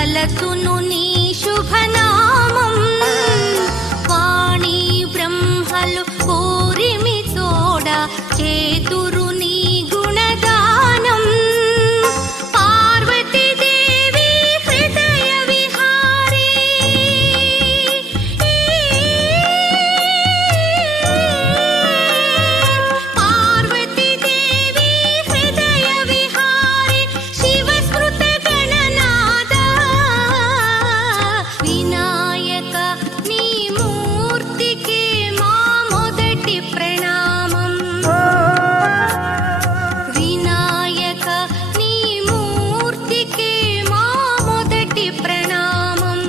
తలసును నీ శుభనామం వాణి బ్రహ్మలు కోరిమి తోడ చేతురు నీ గుణగానం పార్వతీదేవి హృదయ విహారీ పార్వతీదేవి హృదయ విహారీ శివస్మృత గణనాద వినాయక నీ మూర్తికి మా మొదటి ప్రణామం వినాయక నీ మూర్తికి మా మొదటి ప్రణామం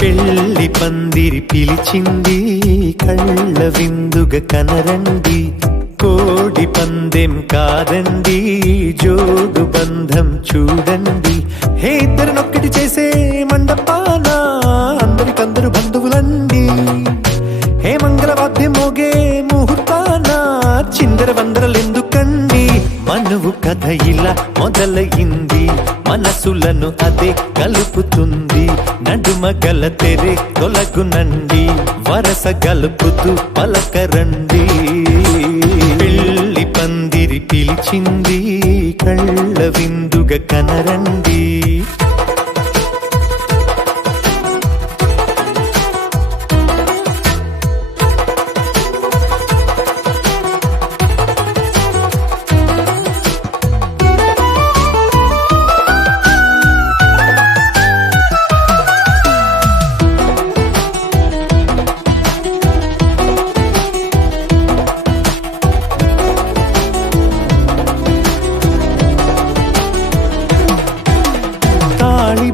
పెళ్లి పందిరి పిలిచింది కళ్ళ విందుగ కనరండి కోడి పందెం కాదండి జోడు బంధం చూడండి హే ఇద్దరినొక్కటి చేసే మండపాన అందరికందరు బంధువులండి హే మంగళవాద్యం మోగే ముహూర్తాన చిందర వందరలెందుకండి మనువు కథ ఇలా మొదలయింది మనసులను అదే కలుపుతుంది నడుమ గల తెరే తొలగునండి వరస గలుపుతూ పలకరండి పెళ్లి పందిరి పిలిచింది కళ్ళ విందుగ కనరండి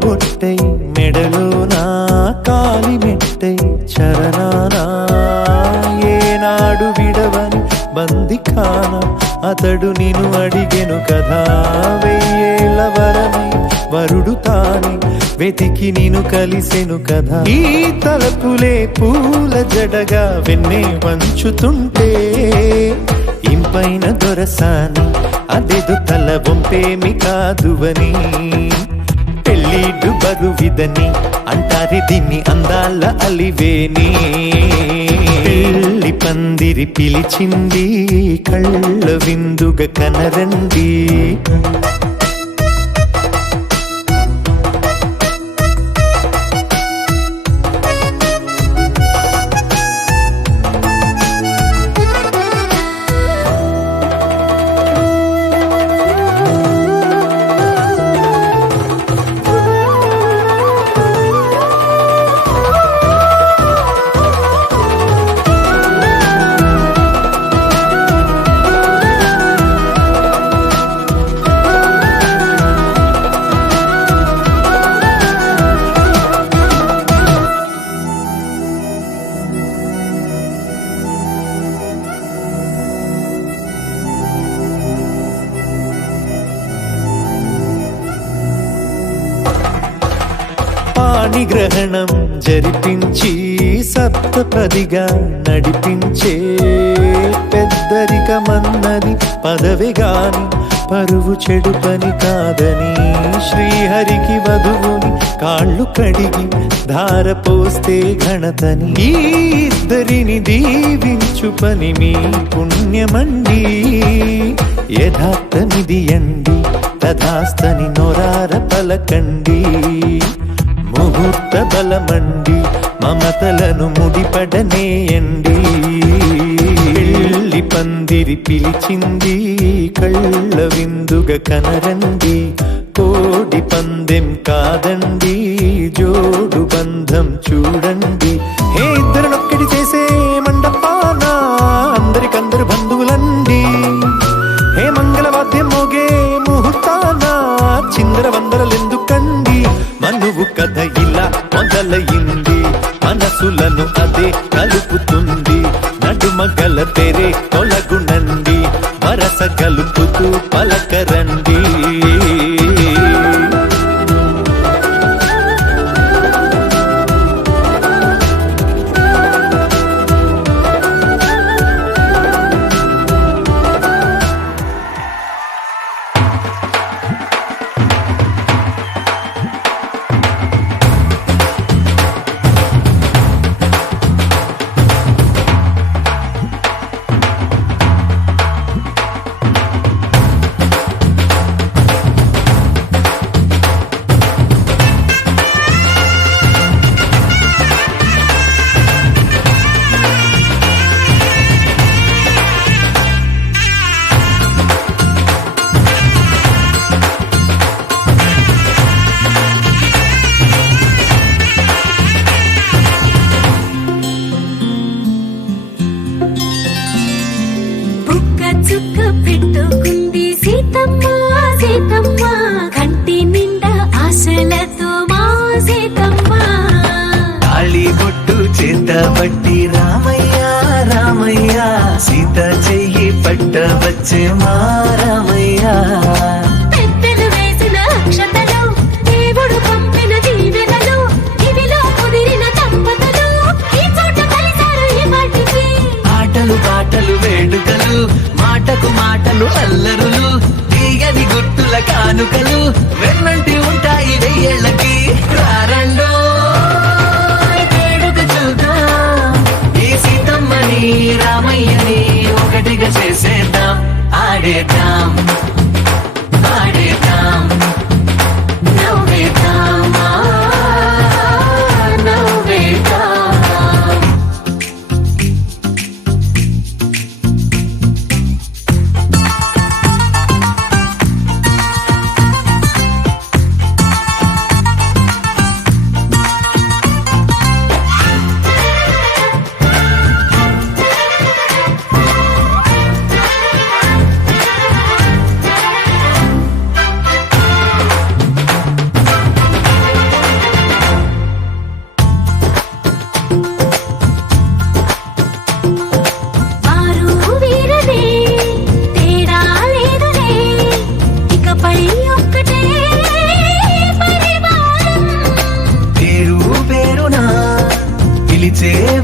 బొట్టై మెడలోనా కాలి మెట్టై చరణానా ఏనాడు విడవని బందిఖాన అతడు నిన్ను అడిగెను కదా వెయ్యేళ్ళ వరమై వరుడు తాని వెతికి నిన్ను కలిసెను కదా ఈ తలపులే పూల జడగా వెన్నే వంచుతుంటే ఇంపైన దొరసాని అదెదు తల బొంపేమి కాదువని పెళ్ళిడు బరువిదని అంటారే దీన్ని అందాల అలివేని పెళ్లి పందిరి పిలిచింది కళ్ళ విందుగ కనరండి పాణిగ్రహణం జరిపించి సప్తపదిగా నడిపించే పెద్దరికమన్నది పదవి గాని పరువు చెడు పని కాదని శ్రీహరికి వధువుని కాళ్ళు కడిగి ధార పోస్తే ఘనతని ఈ ఇద్దరిని దీవించు పని మీ పుణ్యమండి యథార్థమిది అండి తథాస్తని నొరార పలకండి ముహూర్త బలమండి మమతలను ముడిపడనేయండి పందిరి పిలిచింది కళ్ళ విందుగా కనరండి కోడి పందెం కాదండి జోడు బంధం చూడండి హే ఇద్దరినొక్కటి చేసే మండపాన అందరికందరు బంధువులండి హే మంగళవాద్యం మోగే ముహూర్తాన చిందర వందరలెందుకండి మనువు కథ ఇలా మొదలయింది మనసులను అదే కలుపుతుంది నడుమగల తెరే తొలగునండి వరస కలుపుతూ పలకరండి చుక్క పెట్టుకుంది సీతమ్మ సీతమ్మ కంటి నిండా ఆశలతో మా సీతమ్మ తాళి బొట్టు చేతబట్టి రామయ్య రామయ్య సీత చెయ్యి పట్ట వచ్చే మా రామయ్య పెద్దలు వేసిన అక్షతలు దేవుడు పంపిన దీవెనలు ఇవిలో కుదిరిన దంపతులు ఈ చోట కలిసారు ఈ వాటికి ఆటలు పాటలు వేడుకలు మాటకు మాటలు అల్లరులు తీయని గుర్తుల కానుకలు వెన్నంటి ఉంటాయి వెయ్యేళ్ళకి రారండో వేడుక చూద్దాం ఈ సీతమ్మని రామయ్యని ఒకటిగా చేసేద్దాం ఆడేద్దాం ఆడేద్దాం నవ్వేద్దాం నవ్వేద్దాం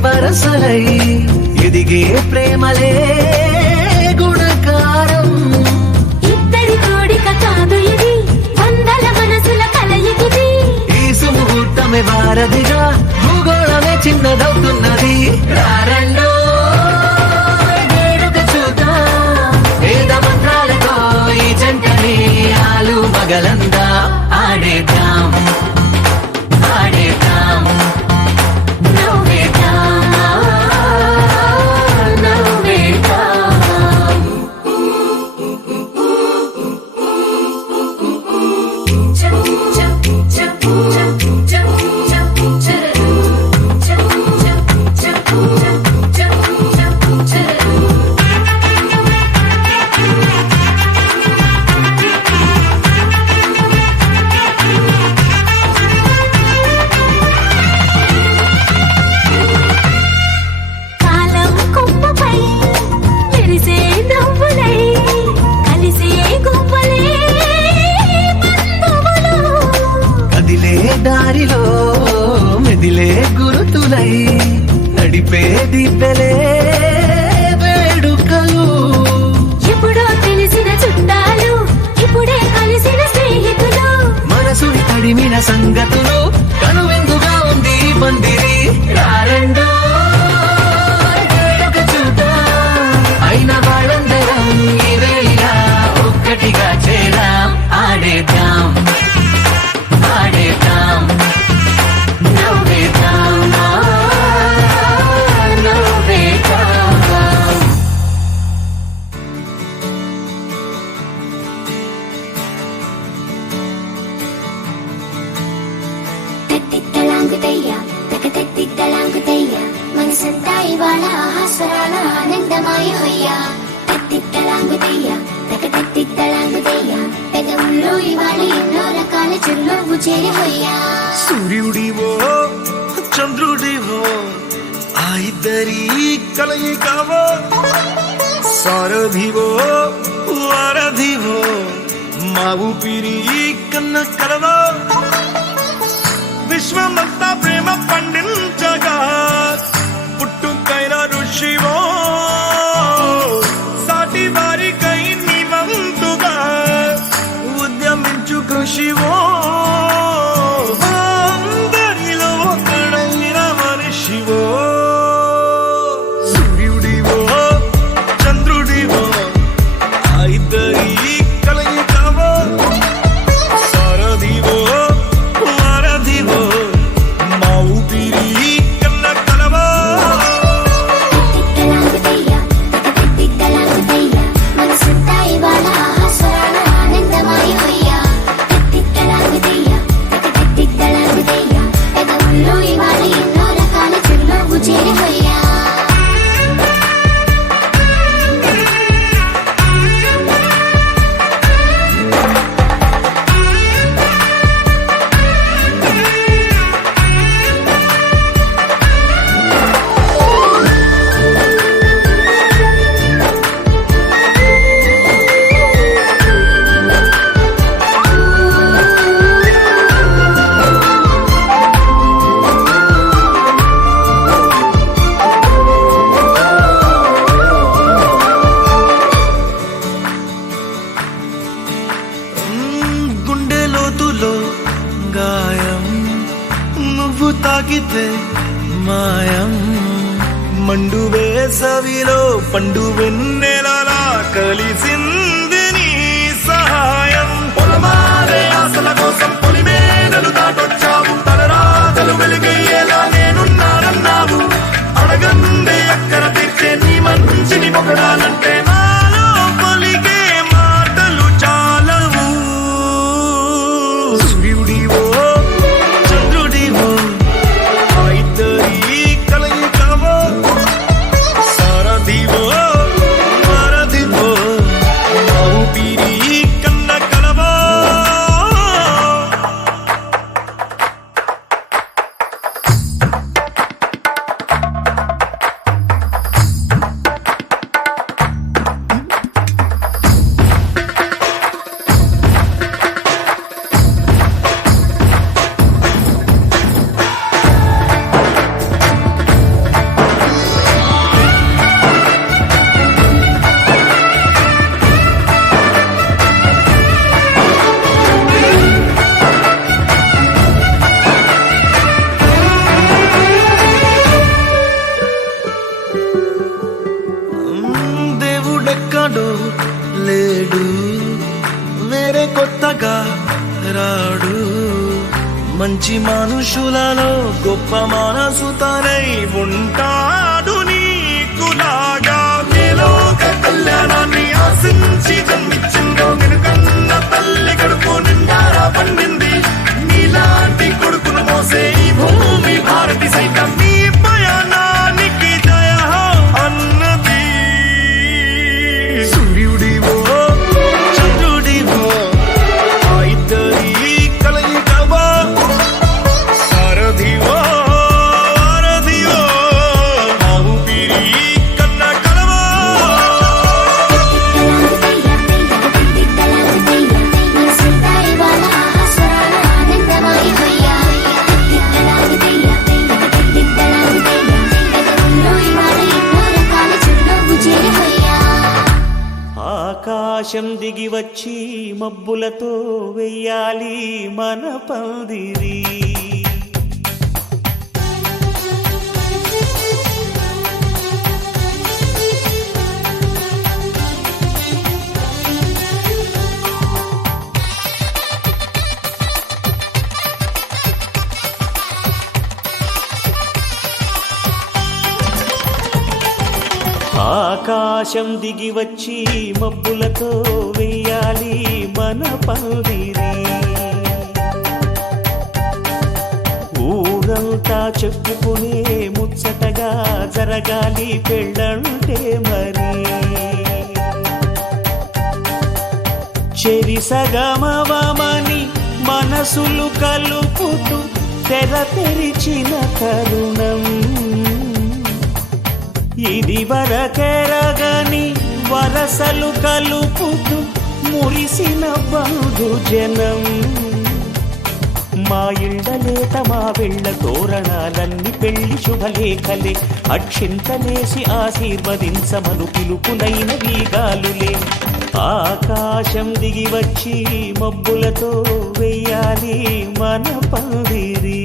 వరసలై ఎదిగే ప్రేమలే గుణకారం ఇద్దరి కోడిక కాదు ఇది వందల మనసుల కలయికిది ఈ సుముహూర్తమే వారధిగా భూగోళమే చిన్నదవుతున్నది రారండో వేడుక చూద్దాం వేద మంత్రాలతో ఈ జంటని ఆలు మగలందా ఆడేద్దాం ఆడేద్దాం దారిలో మెదిలే గురుతులై నడిపే దిబ్బెలే వేడుకలు ఎప్పుడో తెలిసిన చుట్టాలు ఇప్పుడే కలిసిన స్నేహితులు మనసుని తడిమిన సంగతులు కనువిందుగా ఉంది పందిరి రారండో వేడుక చూద్దాం అయిన వాళ్ళందరం ఈ వేళ ఒక్కటిగా చేరాం ఆడేద్దాం ఆడేద్దాం నవ్వేద్దాం నవ్వేద్దాం నువ్వు చేరిపోయా. సూర్యుడివో చంద్రుడివో ఆ ఇద్దరి కలయికవో సారథివో వారధివో మా ఊపిరి కన్న కలవో విశ్వమంతా ప్రేమ పండించగా పుట్టుకైన ఋషివో సాటి వారికై నివంతుగా ఉద్యమించు కృషివో అందరిలో ఒకడైన మనిషివో సూర్యుడివో చంద్రుడివో ఆ ఇద్దరి కలయికవో సారథివో వారధివో మా ఊపిరి కన్న కలవో తిక్కలాగుతయ్యా, తిక్కలాగుతయ్యా, మనసంతా ఇవాళ స్వరాల ఆనందమయమయ్యా. తిక్కలాగుతయ్యా, తిక్కలాగుతయ్యా, పెదవుల్లో ఇవాళ ఎన్నో రకాల చిరునవ్వు చేరిపోయా. గుండె లోతులో గాయం నువ్వు తాకితే మాయం మండు వేసవిలో పండు వెన్నెలలా కలిసింది నీ సహాయం పొలమారే ఆశల కోసం పొలిమేనలు దాటొచ్చావు తలరాతలు వెలుగయ్యేలా నేనున్నానన్నావు అడగందే అక్కర తీర్చే నీ మంచిని పొగడాలంటే నాలో పలికే మాటలు చాలవు సూర్యుడివో చంద్రుడివో ఆ ఇద్దరి కలయికవో సారథివో వారధివో మా ఊపిరి కన్న కలవో దేవుడెక్కడో లేడు వేరే కొత్తగా రాడు మంచి మనుషులలో గొప్ప మనసు తనై ఉంటాడు నీకులాగా లోక కళ్యాణాన్ని ఆశించి జన్మించిందో నిన్నుకన్న తల్లి కడుపు నిండారా పండింది నీలాంటి కొడుకును మోసే ఈ భూమి భారతి సైతం నీ పయనానికి జయ అన్నది సూర్యుడివో చంద్రుడివో ఆ ఇద్దరి కలయికవో సారథివో వారధివో మా ఊపిరి కన్న కలవో తిక్కలాగుతయ్యా, మనసంతా ఇవాళ స్వరాల ఆనందమయమయ్యా. తిక్కలాగుతయ్యా, పెదవుల్లో ఇవాళ ఎన్నో రకాల చిరునవ్వు చేరిపోయా. ఆకాశం దిగి వచ్చి మబ్బులతో వెయ్యాలి మన పందిరి ఆకాశం దిగి వచ్చి మబ్బులతో వెయ్యాలి మన పందిరి ఊరంతా చెప్పుకునే ముచ్చటగా జరగాలి పెళ్ళంటే మరి చెరి సగమవమని మన మనసులు కలుపుతూ తెర తెరిచిన తరుణం ఇది వరకెరగని వరసలు కలుపుతూ మురిసిన బంధుజనం మా ఇళ్ళలేత మా వెళ్ళ తోరణాలన్నీ పెళ్లి శుభలేఖలే అక్షింతలేసి ఆశీర్వదించమను పిలుపునైన వీగాలులే ఆకాశం దిగి వచ్చి మబ్బులతో వెయ్యాలి మన పందిరి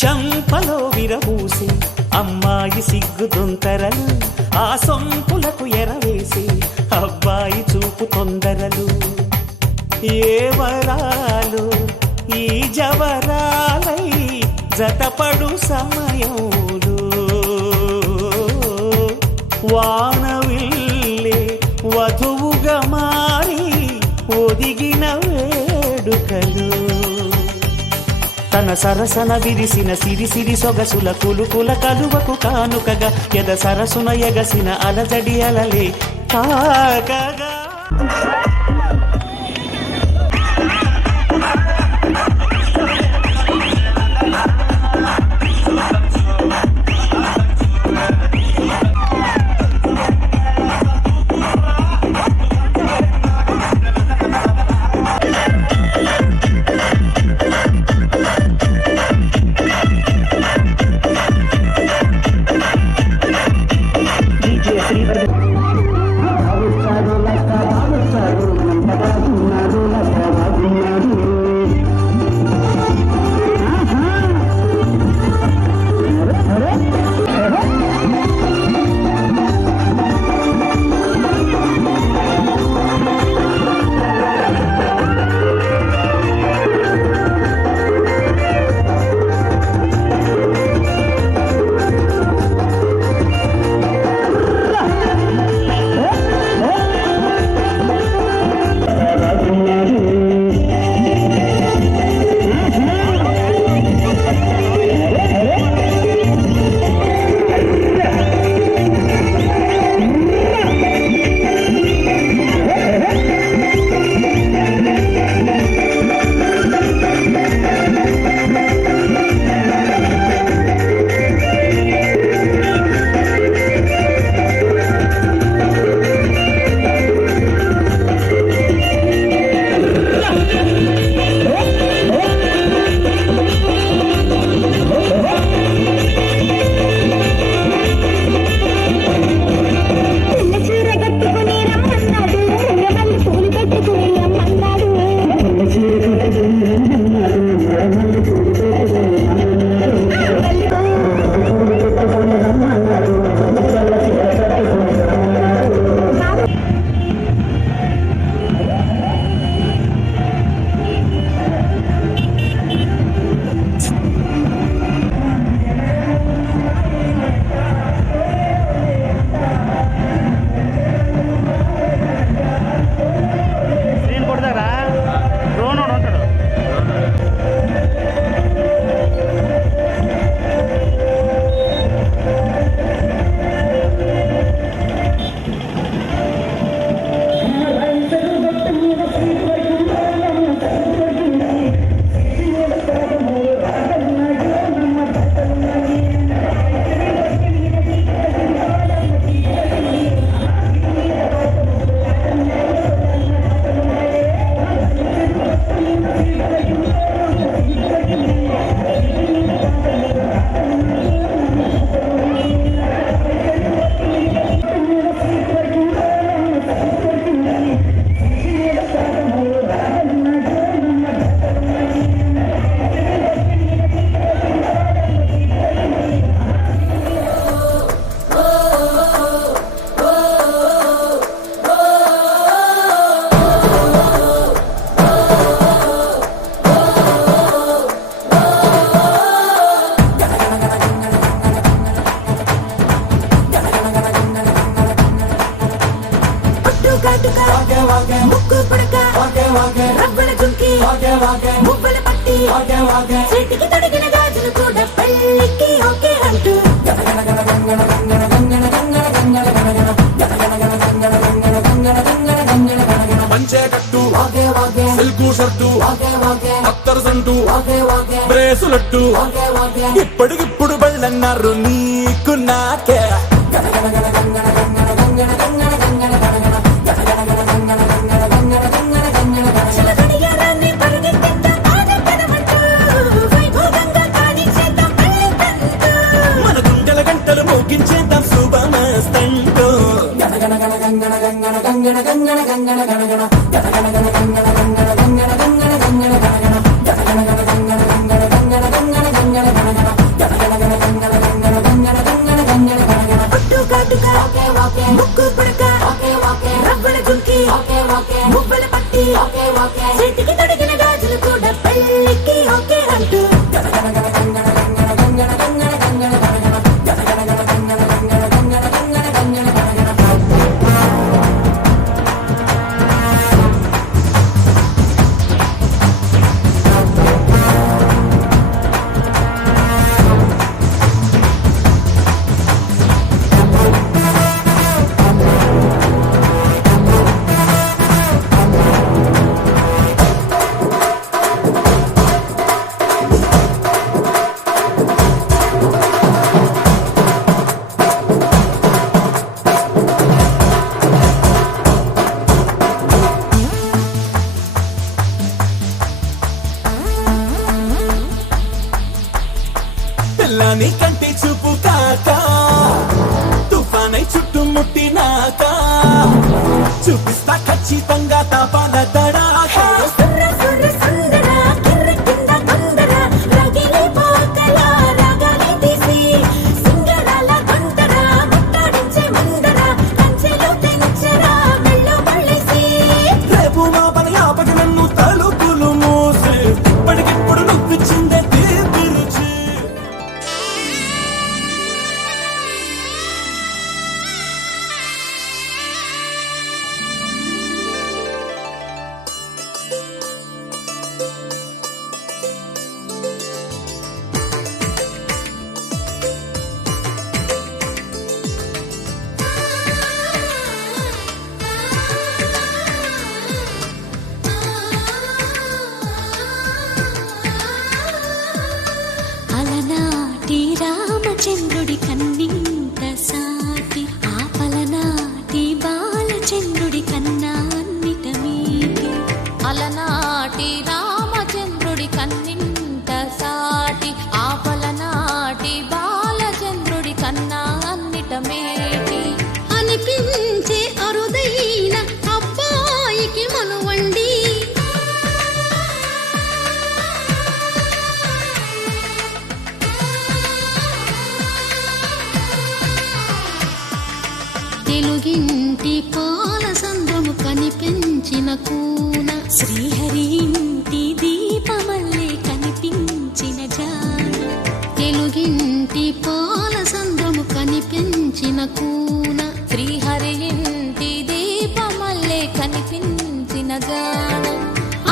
చంపలో విరబూసి అమ్మాయి సిగ్గుదొంతరలు ఆ సొంపులకు ఎరవేసి అబ్బాయి చూపు తొందరలు ఏ వరాలు ఈ జవరాలై జతపడు సమయంలో వానవిల్లే వధువుగా మారి ఒదిగిన వేడుకలు తన సరసన విరిసిన సిరిసిరి సొగసుల కులుకుల కలువకు కానుకగా ఎద సరసున ఎగసిన అలజడి అలలే తాకగా మువ్వల పట్టి చేతికి తొడిగిన గాజులు కూడా పెళ్ళికి ఓకే అంటూ పంచే కట్టు సిల్కు షర్టు అత్తరు సంటూ బ్రేసులట్టు ఇప్పటికిప్పుడు బళ్ళన్నారు నీకు నాకే చిలకడియారాన్ని పరిగెత్తిద్దాం ఆనందనమంటూ వైభోగంగా కానిచ్చేద్దాం పెళ్ళి తంతు. మన గుండెల గంటలు మోగించేద్దాం శుభమస్తంటూ పట్టు కాటుక ముక్కు పుడక రవ్వల జుంకి మువ్వల పట్టి చేతికి తొడిగిన గాజులు కూడా పెళ్ళికి ఓకే అంటూ పిల్లని కంటి చూపు కాక తుఫానై చుట్టుముట్టినాక చూపిస్తా ఖచ్చితంగా తాపాల తడాక సుర్ర సుర్ర సందర కిర్ర కింద కొందర రగిలి పోతల రాగాలి తీసి సింగరాల కొందర ముట్టాడించే ముందర కంచెలో తెంచరా మెళ్ళు పళ్ళేసి రేపు మా పని ఆపక నన్ను తలుపులు మూసి ఇప్పటికిప్పుడు నొప్పించిందే తీపి రుచి అలనాటి రామచంద్రుడి కన్నింత సాటి ఆపలనాటి బాలచంద్రుడి కన్నా అన్నిట మీటి అలనాటి రామచంద్రుడి కన్నింత సాటి ఆపలనాటి బాలచంద్రుడి కన్నా అన్నిట మేటి అనిపించే అరుదైన అబ్బాయికి మనువండి తెలుగింటి పాల సంద్రము కనిపించిన కూన శ్రీహరి ఇంటి దీపమల్లే కనిపించిన జాన తెలుగింటి పాల సంద్రము కనిపించిన కూన శ్రీహరి ఇంటి దీపమల్లే కనిపించిన గానం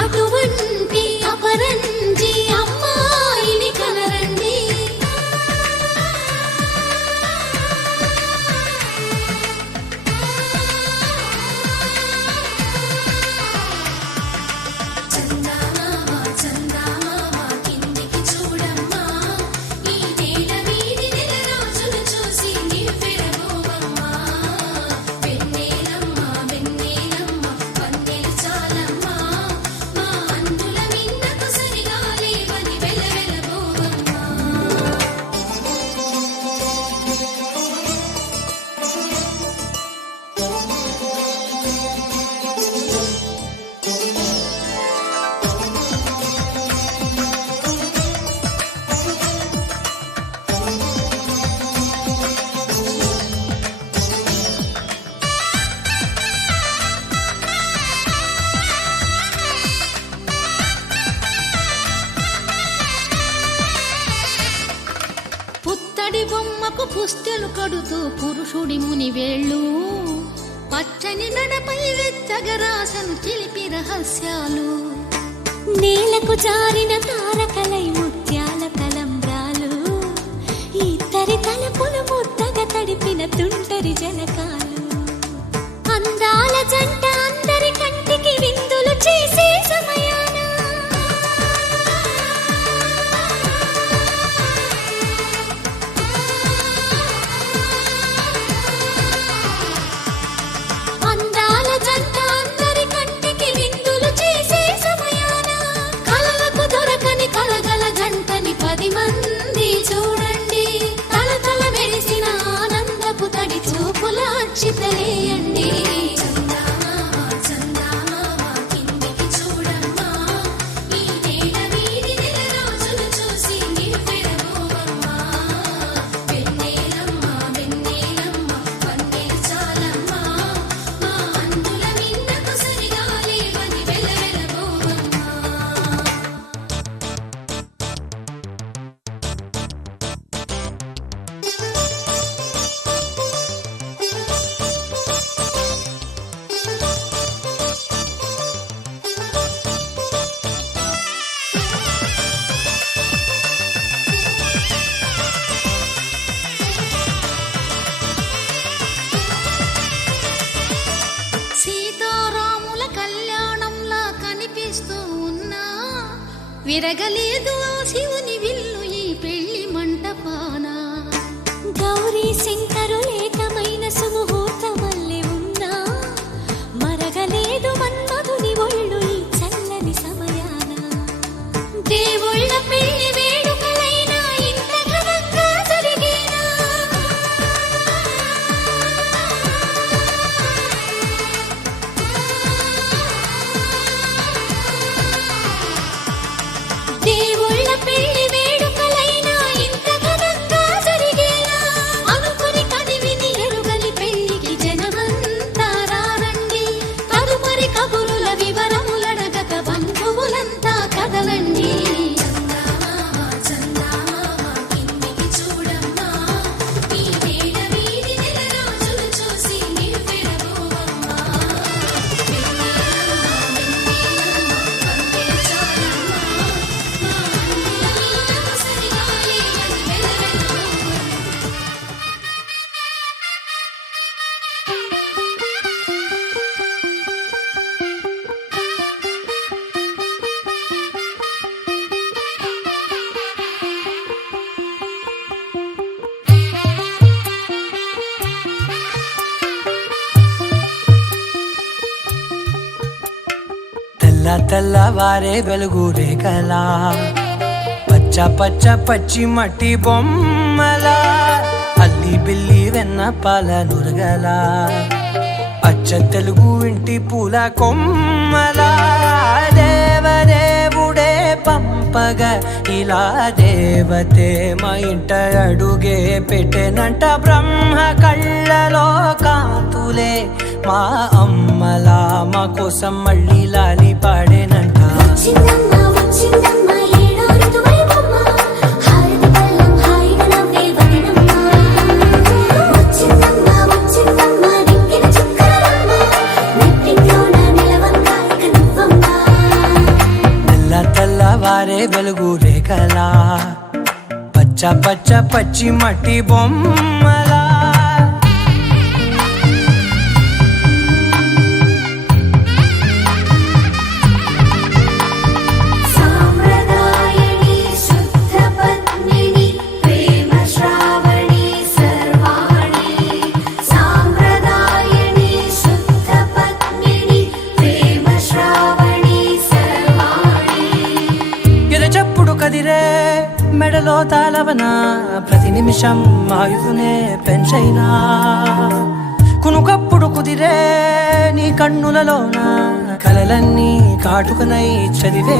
అటువంటి అపరంజి అమ్మాయిని కనరండి కిందికి చూడమ్మా ఈ నేల వీధి నెల రోజులు చూసి నివ్వెరబోవమ్మా వెన్నెలమ్మ వెన్నెలమ్మ వన్నెలు చాలమ్మా మా అందుల మిన్నకు సరిగా లేవని వెలవెలబోవమ్మా పుత్తడి బొమ్మకు పుస్తెలు కడుతూ పురుషుడి ముని వేళ్ళు పచ్చని నడపై వెచ్చగరాసను చిలిపి రహస్యాలు నేలకు జారిన తారకలై ముత్యాల తలంబ్రాలు ఇద్దరి తలపులు ముద్దగా తడిపిన తుంటరి జలకాలు అందాల జంట అందరి కంటికి విందులు చేసే సమయాన అందాల జంట అందరి కంటికి విందులు చేసే సమయాన కలలకు దొరకని కలగల జంటని 10 మంది చూడండి తల తల మెరిసిన ఆనందపు తడి చూపుల అచ్చితలేయండి సీతారాముల కళ్యాణంలా కనిపిస్తూ ఉన్నా విరగలేదు ఆ శివుని విల్లు ఈ పెళ్లి మంటపాన గౌరీ శంకరు ఏకమైన సుముహూర్తమల్లె ఉన్నా మరగలేదు మన్మధుని ఒళ్ళు ఈ చల్లని సమయాన దేవుళ్ళ పెళ్లి వేడుకలైనా ఇంత ఘనంగా జరిగేనా దేవుళ్ళ పెళ్లి వేడుకలైనా ఇంత ఘనంగా జరిగేలా అనుకుని కదివిని ఎరుగని పెళ్లికి జనమంతా రారండి తదుపరి కబురుల వివరములడగక బంధువులంతా కదలండి తెల్లవారే వెలుగు రేఖలా పచ్చ పచ్చ పచ్చి మట్టి బొమ్మలా అల్లి బిల్లి వెన్న పాల నురగలా అచ్చ తెలుగు ఇంటి పూల కొమ్మలా దేవదేవుడే పంపగా ఇలా దేవతే మా ఇంట అడుగే పెట్టెనంట బ్రహ్మ కళ్ళలో కాంతులే మా అమ్మలా మా కోసం మళ్ళీ లాలి పాడేనంట వచ్చిందమ్మ వచ్చిందమ్మ ఏడో ఋతువైవమ్మ హారతి పళ్ళం హాయిగా నవ్వే వదనమ్మ వచ్చిందమ్మ వచ్చిందమ్మ దిక్కిన చుక్కలమ్మ నెట్టింట్లోన నిలవంగా ఇక నువ్వమ్మ తెల్లవారే వెలుగు రేఖలా పచ్చ పచ్చ పచ్చి మట్టి బొమ్మలా సాంప్రదాయని శుద్ధ పద్మిని ప్రేమ శ్రావణి సర్వాణి సాంప్రదాయని శుద్ధ పద్మిని ప్రేమ శ్రావణి సర్వాణి ఎరచప్పుడు కదిరే మెడలో తాళవన ప్రతి నిమిషం ఆయుధునే పెంచైనా కునుకప్పుడు కుదిరే నీ కన్నులలోన కలలన్నీ కాటుకనై చదివే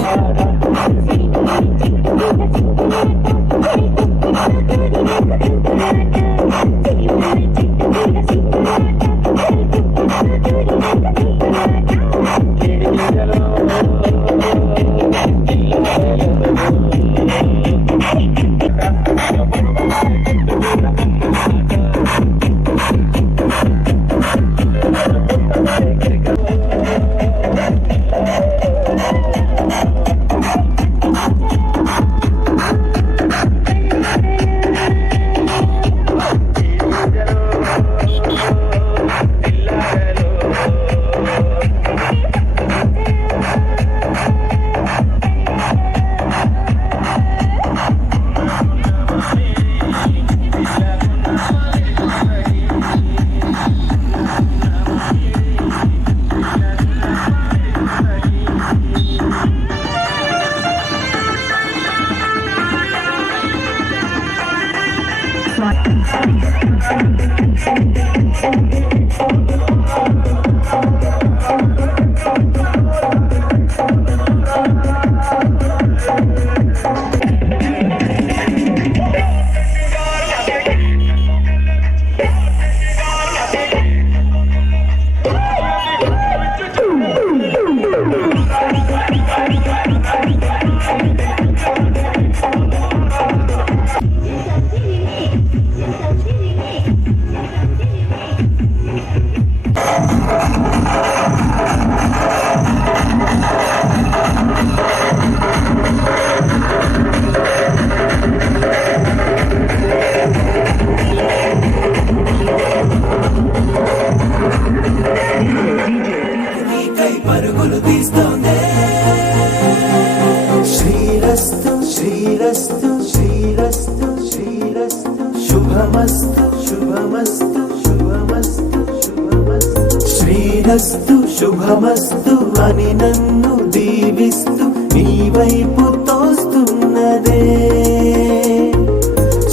శ్రీరస్తు శ్రీరస్తు శ్రీరస్తు శుభమస్తు శుభమస్తు శుభమస్తు శుభమస్తు శ్రీరస్తు శుభమస్తు అని నన్ను దీవిస్తూ నీ వైపు తోస్తున్నదే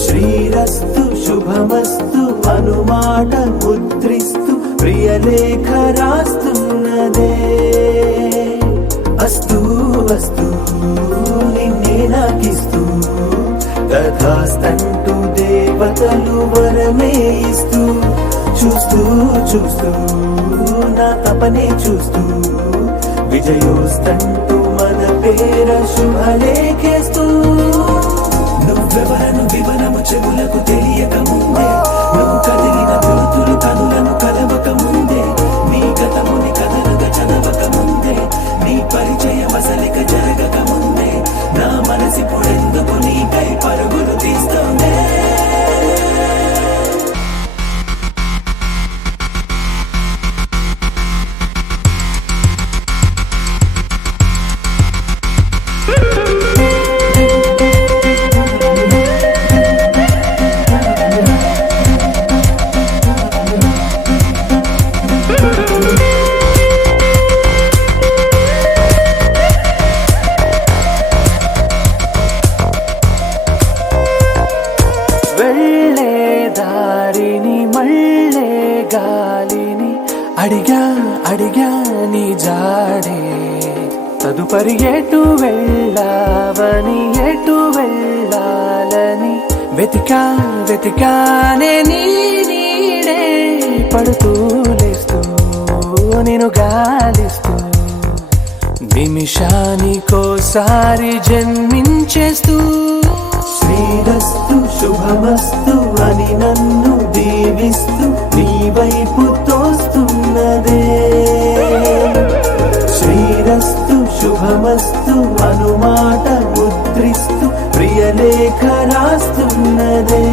శ్రీరస్తు శుభమస్తు అనుమాట ముద్రిస్తూ ప్రియలేఖ రాస్తున్నదే అస్తు అస్తు నిన్నే నాకిస్తూ తథాస్తంటూ దేవతలు వరమే ఇస్తూ చూస్తూ చూస్తూ నా తపనే చూస్తూ విజయోస్తంటూ మన పేర శుభలేఖేస్తూ నువ్వెవరను వివరము చెవులకు తెలియక ముందే నువ్వు కదిలిన గురుతులు కనులను కలవక ముందే నీ గతముని కథలుగా చదవక ముందే నీ పరిచయం అసలిక జరగక ముందే నా మనసిప్పుడెందుకు నీకై పరుగులు తీస్తోందే వెళ్ళే దారిని మళ్ళే గాలిని అడిగా అడిగా నీ జాడే తదుపరి ఎటు వెళ్ళావని ఎటు వెళ్ళాలని వెతికా వెతికానే నీ నీడే పడుతూ లేస్తూ నేను గాలిస్తూ నిమిషానికోసారి జన్మించేస్తూ శ్రీరస్తు శుభమస్తు అని నన్ను దీవిస్తూ నీ వైపు తోస్తున్నదే శ్రీరస్తు శుభమస్తు అనుమాట ముద్రిస్తూ ప్రియలేఖ రాస్తున్నదే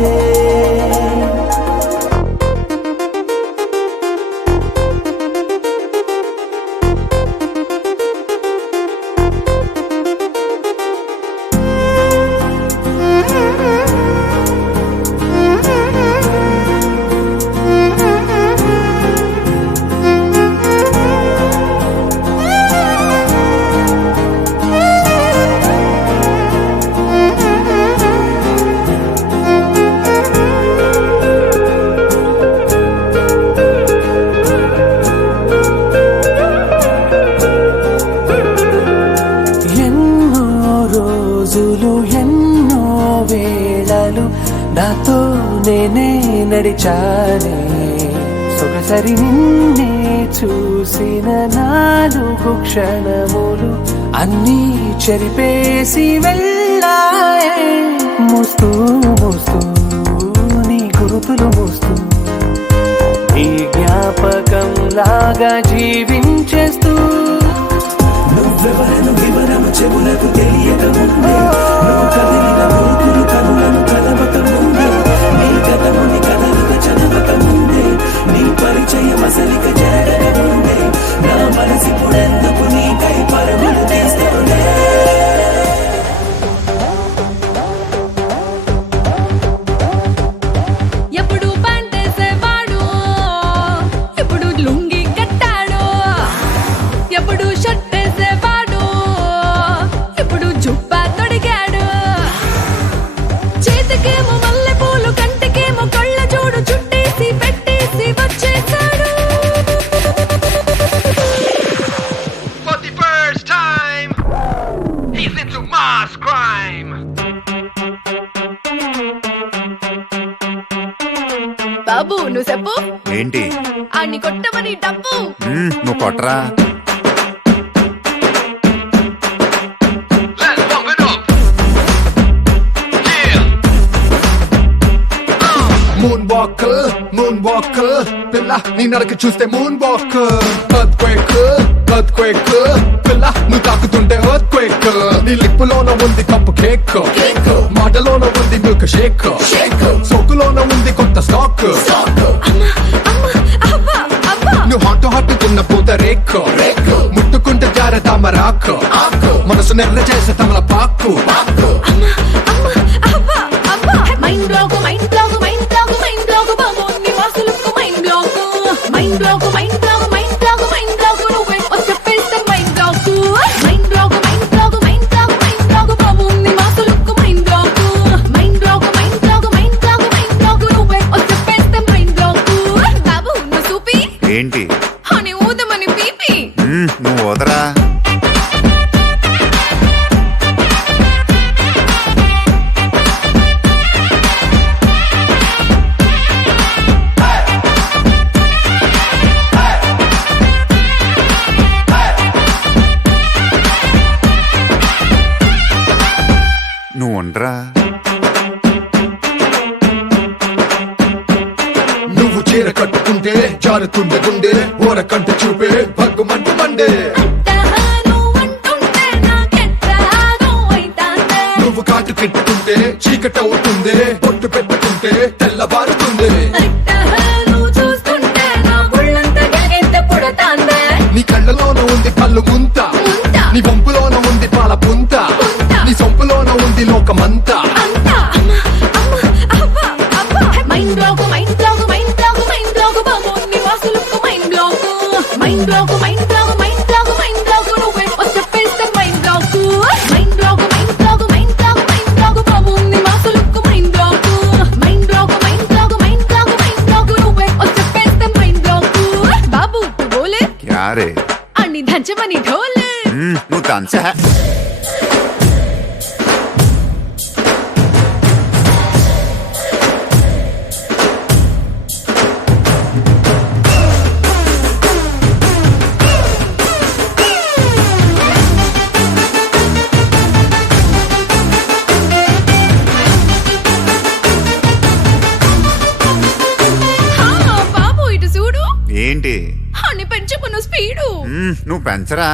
ఎన్నో వేళలు నాతో నేనే నడిచానే సొగసరి నిన్నే చూసిన 4 క్షణములు అన్నీ చెరిపేసి వెళ్ళాయే మోస్తూ మోస్తూ నీ గురుతులు మోస్తూ నీ జ్ఞాపకం లాగా జీవించేస్తూ నువ్వెవరను వివరము చెవులకు తెలియక ముందే నువ్వు కదిలిన గురుతులు కనులను కలవక ముందే నీ గతముని కథలుగా చదవక ముందే నీ పరిచయం అసలిక జరగక ముందే నా మనసిప్పుడెందుకు నీకై పరుగులు తీస్తోందే ఎప్పుడు పంటేసేవాడు ఇప్పుడు లుంగి కట్టాడు ఎప్పుడు షర్ట్ వేసేవాడు ఇప్పుడు జుబ్బా తొడిగాడు చేతికేమో మల్లెపూలు కంటికేమో కళ్ళ జోడు చుట్టేసి పెట్టేసి వచ్చేసాడు For the first time, he's into mass crime. బాబు నువ్వు చెప్పు ఏంటి అన్ని కొట్టమని డబ్బు నువ్వు కొట్టరా Let's pump it up. Yeah. Moonwalker, moonwalker, పిల్ల నీ నడక చూస్తే moonwalker. Earthquake, పిల్ల నువ్వు తాకుతుంటే earthquake. నీ లిప్పులోన ఉంది కప్పు కేక్, మాటలోన ఉంది మిల్క్ షేక్, సోకులోన ఉంది కొత్త స్టాక్. నువ్వు హాట్ హాట్టుకున్న పూత రేక్, ముట్టుకుంటే జార తామరాకు, మనసు నెర్ర చేసే తమల పాకు. చీర కట్టుకుంటే జారుతుండే గుండె ఓర కంట చూపే భగ్గుమంటు మండే అంటాను అంటుంటే నాకెట్టాగో అయితాందే. నువ్వు కాటు కిట్టుకుంటే చీకట అవుతుంది పొట్టు పెట్టుకుంటే తెల్లబారుతుంది అంటాను చూస్తుంటే నా గుళ్ళంతా గెంత పుడతాందే. నీ కళ్ళలోన ఉంది కళ్ళు ముంత ముంత. నీ వంపులోన ఉంది పాల పుంత పుంత. నీ సొంపులోన ఉంది లోకమంతా అంతా అబ్బా అబ్బా mind block mind block mind block mind block బాబు నీ వాసులకు mind block mind block mind block mind block mind block నువ్వే వచ్చేస్తే mind block mind block mind block mind block mind block బాబు నీ వాసులకు mind block mind block mind block mind block mind block నువ్వే వచ్చేస్తే మైండ్ బ్లాక్ బాబు తు బోలే क्या रे అన్ని దంచమని ఢోలే నువ్వు డాన్స్ है హా బాబు ఇటు చూడు ఏంటి అన్ని పెంచుకున్న స్పీడు నువ్వు పెంచరా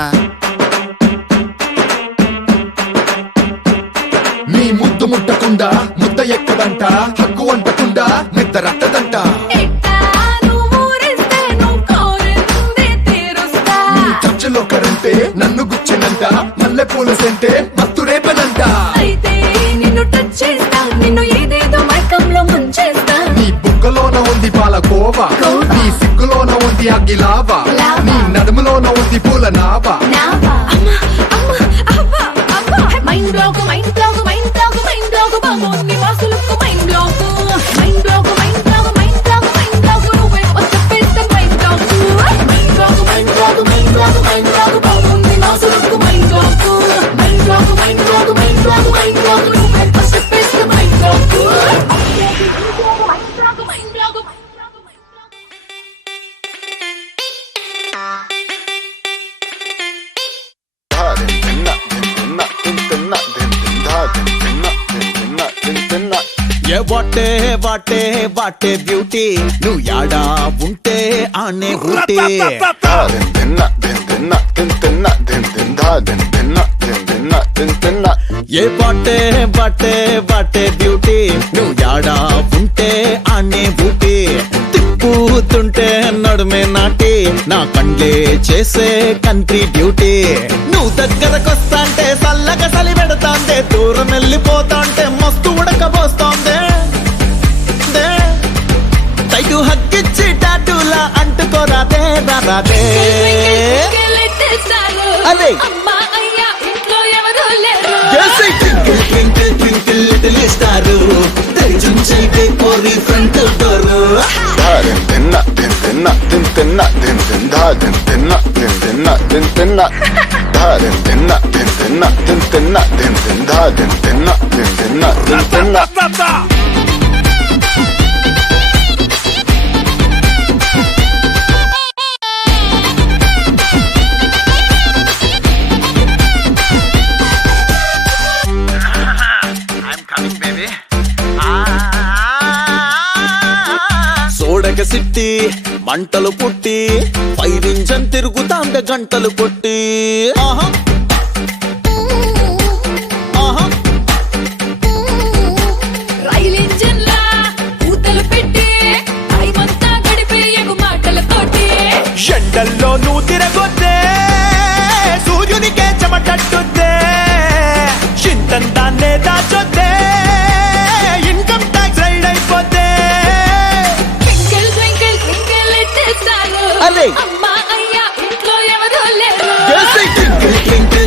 నీ ముద్దు ముట్టకుండా ముద్ద ఎక్కదంట హక్కు అంటకుండా నిద్ర రట్టదంట ఎట్టాను ఊరిస్తే నువ్వు కోరిందే తీరుస్తా. చర్చలో కరంటే నన్ను గుచ్చినంట మల్లె పూల సెంటే మత్తు రేపనంట అయితే నిన్ను టచ్ చేస్తా నిన్ను ఏదేదో మైకంలో ముంచేస్తా. నీ బుగ్గలోన ఉంది పాల కోవా నీ సిగ్గులోన ఉంది అగ్గిలావా లావా. నీ నడుములోన ఉంది పూల నావా నావా అమ్మా అమ్మా అబ్బా అబ్బా mind block mind block mind block mind block బాబు నీ వాసులకు mind block mind block mind block mind block mind block నువ్వే వచ్చేస్తే mind block mind block mind block mind block mind block బాబు నీ వాసులకు mind block mind block mind block mind block mind block నువ్వే వచ్చేస్తే mind block mind block mind block ఏ what a what a what a beauty నువ్వు యాడా ఉంటే ఆనే ఊటే ఏ వాటే వాటే వాటే బ్యూటీ నువ్వు యాడా ఉంటే ఆనే ఊటే తిప్పుతుంటే నడుమే నాటి నా కండ్లే చేసే కంట్రీ డ్యూటీ నువ్వు దగ్గరకొస్తాంటే చల్లగా చలి పెడతాందే దూరం వెళ్ళిపోతాంటే మస్తు ఉడకబోస్తోందే తైటు హక్కిచ్చి టాటూలా అంటుకోరాదే రాదే అరే twinkle twinkle twinkle little star తెరిచుంచైతే కోరి ఫ్రంట్ డోరు సోడక సిట్టి మంటలు పుట్టి ఫైర్ ఇంజన్ తిరుగుతాంద గంటలు కొట్టి ఆహా ఆహా రైల్ ఇంజన్ లా ఊతలు పెట్టి టైమంతా గడిపేయకు మాటలతోటి ఎండల్లో నువ్వు తిరగొద్దే సూర్యునికే చెమటట్టుద్దే చింతంతాన్నే దాచొద్దే ఇన్కమ్ ట్యాక్స్ రైడ్ అయిపోద్దే twinkle twinkle twinkle little star అరే అమ్మా అయ్యా ఇంట్లో ఎవరూ లేరు ట్వింకిల్ ట్వింకిల్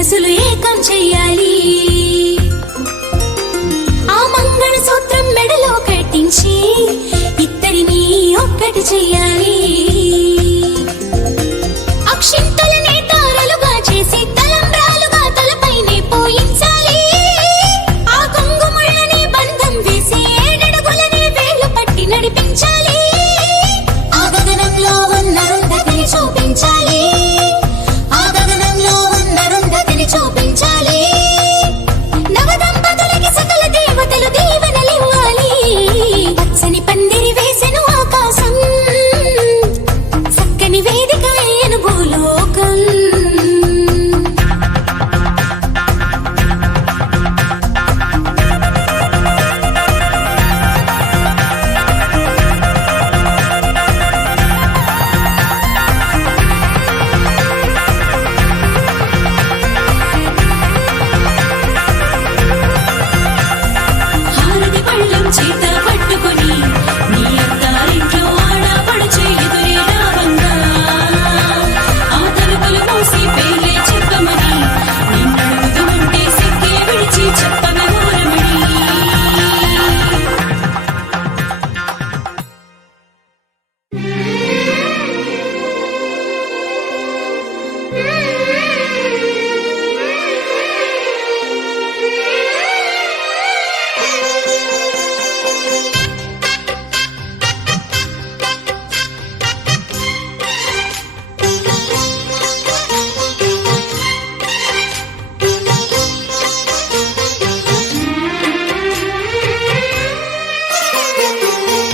మనసులు ఏకం చెయ్యాలి ఆ మంగళ సూత్రం మెడలో కట్టించి ఇద్దరిని ఒక్కటి చెయ్యాలి అక్షింతలనే తారలుగా చేసి తలంబ్రాలుగా తలపైనే పోయించాలి ఆ కుంగుముళ్ళని బంధం వేసి ఏడడుగులని వేలు పట్టి నడిపించాలి ఆ గగనంలో ఉన్న రుంధతిని చూపించాలి ఆ గగనంలో ఉన్న రుంధతిని చూపించాలి నవదంపతులకి సకల దేవతలు దీవెనలివ్వాలి పచ్చని పందిరి వేసెను ఆకాశం చక్కని వేదిక వేయను భూలోకం హారతి పళ్ళం చేత పట్టుకొని నీ అత్తారింట్లో ఆడపడుచే ఎదురే రావంగా ఆ తలుపులు మూసి పేర్లే చెప్పమని నిన్నడుగుతుంటే సిక్కే విడిచి చెప్పవే ఊరమణి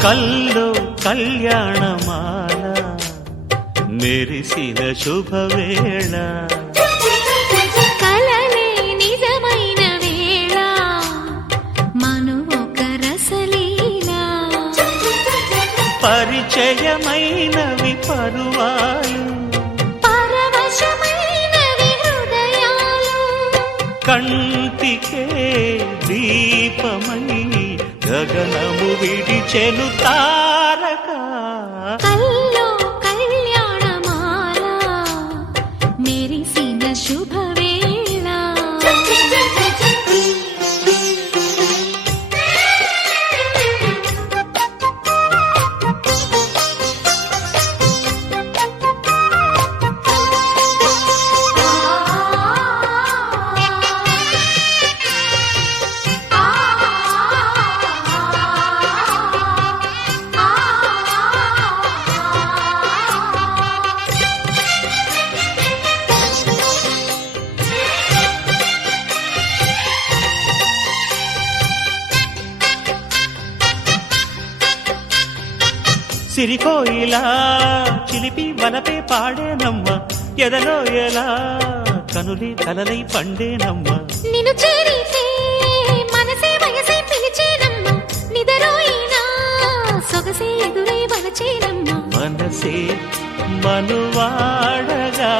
కల్లో కళ్యాణమాల మెరిసిన శుభవేళ కలలే నిజమైన వేళ మను ఒక రసలీలా పరిచయమైనవి పరువాలు పరవశమైనవి హృదయాలు కంటికే దీపమై గగనము విడిచెను తారక కల్లో కళ్యాణమాల మెరిసిన శుభవేళ సిరికోయిలా చిలిపి వలపే పాడేనమ్మ ఎదలో ఎలా కనులే కలలై పండేనమ్మ నిన్ను చేరితే మనసే వయసే పిలిచేనమ్మ నిదరోయినా సొగసే ఎదురై వలచేనమ్మ మనసే మనువాడగా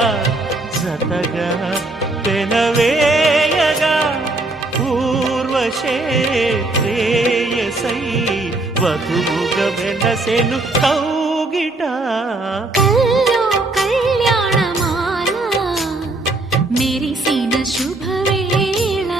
జతగా పెనవేయగా పూర్వశే ప్రేయసై వధువుగా వెనసెను కౌగిట కల్లో కళ్యాణమాల మెరిసిన శుభవేళ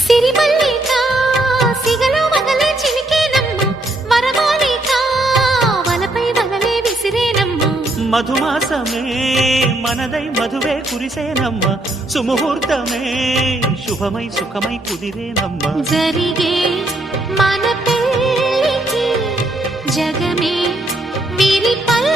సిరిమల్లిక సిగలో మగలే చిలికేనమ్మ వరమాలిక వలపై వలలే విసిరేనమ్మ మధుమాసమే మనదై మధువే కురిసేనమ్మ సుముహూర్తమే శుభమై సుఖమై కుదిరేనమ్మ జరిగే మన పెళ్ళికి జగమే విరిపల్ల